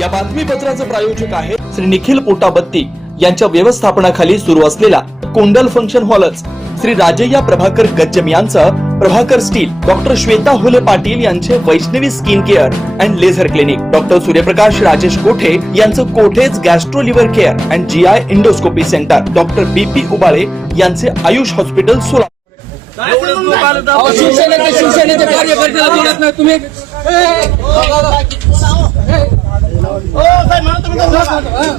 या बातमीपत्राचे प्रायोजक आहे श्री निखिल पोटाबत्ती यांच्या व्यवस्थापनाखाली सुरू असलेला कोंडल फंक्शन हॉलच, श्री राजय्या प्रभाकर गज्जम यांचं प्रभाकर स्टील, डॉक्टर श्वेता होले पाटील यांचे Vaishnavi skin care and laser clinic, doctor Suryaprakash Rajesh Kothe यांचं Kothe's gastro liver care and GI endoscopy centre, doctor B P यांचे आयुष हॉस्पिटल सोलापूर। शिवसेनेचे कार्यकर्त्याला बोलत नाही तुम्ही।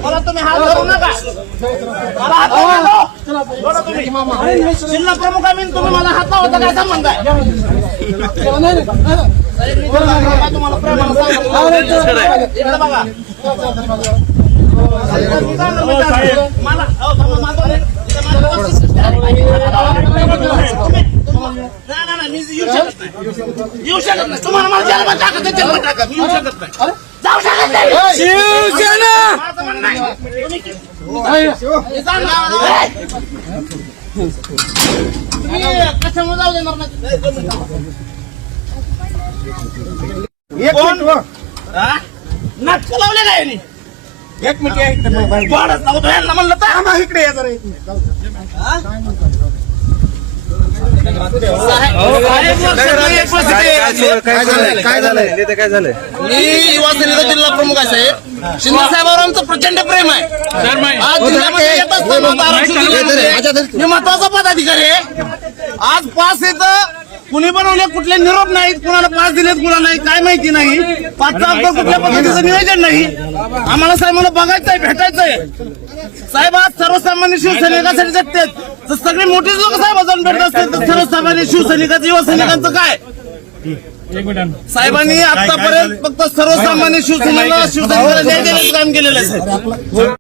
मला तुम्ही हात धरू नका, मला हात धरू नका। जिल्हा प्रमुख आम्ही तुम्ही मला हात लावता काय संबंध आहे? तुम्हाला प्रेमानं सांगितलं बघा, मला येऊ शकत नाही, तुम्हाला मला जन्म टाकत येऊ शकत नाही, जाऊ शकत नाही। शिवसेना माझं म्हणणं आहे, तुम्ही कशामुळे जाऊ देणार नाही? नाटक लावले काय यांनी? एक मिनिट वाढत नव्हतं यांना म्हणलं तर इकडे या जरा। काय झालंय? मी युवा सेनेचा जिल्हा प्रमुख आहे साहेब। शिंदे साहेबांवर आमचं प्रचंड प्रेम आहे। आज जिल्ह्यामध्ये येत असताना आरक्षण दिलं, मी महत्वाचा पदाधिकारी आहे। आज पास येतं, कुणी बनवले कुठले निरोप नाहीत, कुणाला पास दिलेत कुणा नाही काय माहिती नाही, पाचचा अंक कुठल्या पद्धतीचं नियोजन नाही। आम्हाला साहेबांना बघायचंय, भेटायचंय। साहेब आज सर्वसामान्य शिवसैनिकांसाठी जगतात, तर सगळे मोठे लोक साहेब जाऊन भेटत असतील, तर सर्वसामान्य शिवसैनिकांचं युवा सैनिकांचं काय? साहेबांनी आतापर्यंत फक्त सर्वसामान्य शिवसैनिकांना न्याय देण्याचं काम केलेलं आहे साहेब।